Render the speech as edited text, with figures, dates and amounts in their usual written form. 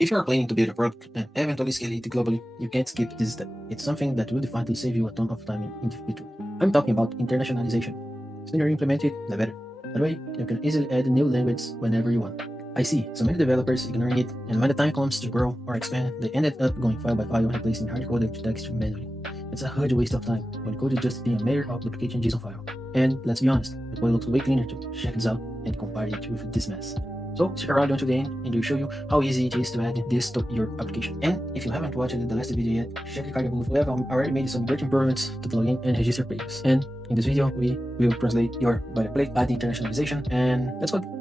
If you are planning to build a product and eventually scale it globally, you can't skip this step. It's something that will definitely save you a ton of time in the future. I'm talking about internationalization. The sooner you implement it, the better. That way, you can easily add new languages whenever you want. I see so many developers ignoring it, and when the time comes to grow or expand, they ended up going file by file and replacing hardcoding text manually. It's a huge waste of time when code is just being a matter of duplicating JSON file. And let's be honest, the code looks way cleaner too. Check this out and compare it with this mess. So stick around until the end and we'll show you how easy it is to add this to your application. And if you haven't watched the last video yet, check the card above. We have already made some great improvements to the login and register pages. And in this video, we will translate your boilerplate, add internationalization, and let's go.